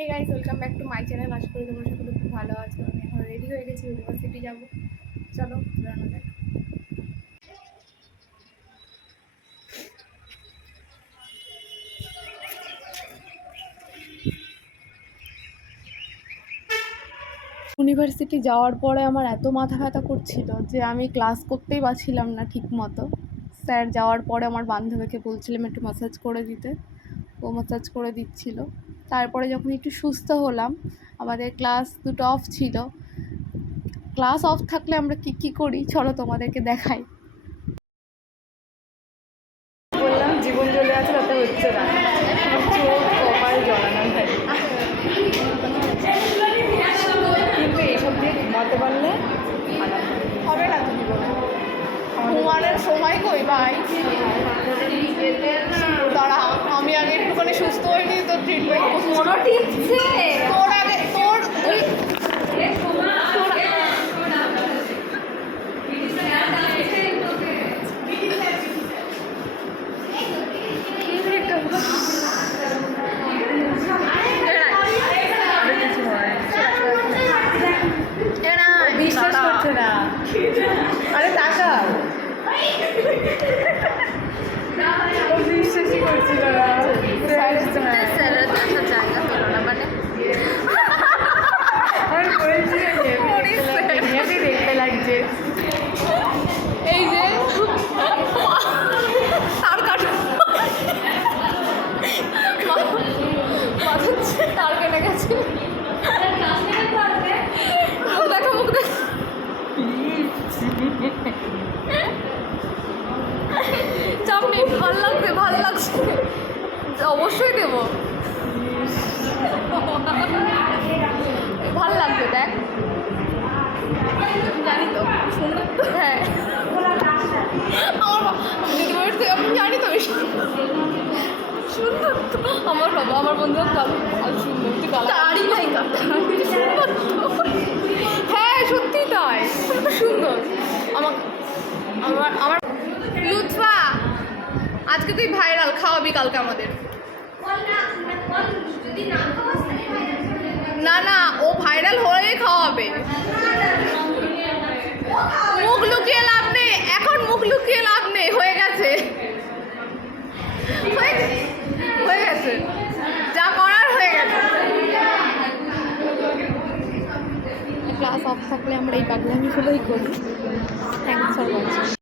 Hey guys, welcome back to my channel. আশা করি তোমরা সকলে খুব ভালো আছো। আমি এখন রেডি হয়ে গেছি, ইউনিভার্সিটি যাবো। চলো বেরোনো যাক। ইউনিভার্সিটি যাওয়ার পরে আমার এত মাথা ব্যথা করছিল যে আমি ক্লাস করতেই পারছিলাম না ঠিক মতো। স্যার যাওয়ার পরে আমার বান্ধবীকে বলছিলাম একটু ম্যাসাজ করে দিতে, ও ম্যাসাজ করে দিচ্ছিল। তারপরে যখন একটু সুস্থ হলাম, আমাদের ক্লাস দুটো অফ ছিল। ক্লাস অফ থাকলে আমরা কি করি চলো তোমাদেরকে দেখাই। বললাম জীবন চলে আছে, তাতে হচ্ছে না, চোখ কপাল জড়ানো হয়। কিন্তু এইসব দিয়ে ঘুমাতে পারলে হবে না। তুমি বলে ঘুমানোর সময় কই ভাই, দাঁড়া আমি আগে একটুখানি সুস্থ হয়নি তো ট্রিটমেন্ট কোনো টিপছে তোর আগে তোর বিশ্বাস করছে না। আরে তাকাও, বিশ্বাসই করছিল না। জায়গা হলো না মানে দেখতে লাগছে। এই যে তার কাটা তার কেটে গেছে। মুখ দেখো, মুখ দেখো। চাপ নেই, ভালো লাগছে, ভালো লাগছে, অবশ্যই দেবো। ভালো লাগবে, দেখ জানি তো সুন্দর তো। হ্যাঁ আমি জানি তো সুন্দর তো। আমার বাবা আমার বন্ধু সুন্দর, তারই নাই সুন্দর। হ্যাঁ সত্যি তাই, সুন্দর। আমার লুৎফা, আজকে তুই ভাইরাল, খাওয়াবি কালকে আমাদের। না না, ও ভাইরাল হয়ে খাওয়াবে। মুখ লুকিয়ে লাভ নেই, এখন মুখ লুকিয়ে লাভ নেই, হয়ে গেছে, হয়ে গেছে, যা করার হয়ে গেছে। ক্লাস অফ থাকলে আমরা এই পাগলামিগুলোই করি। Thanks for watching.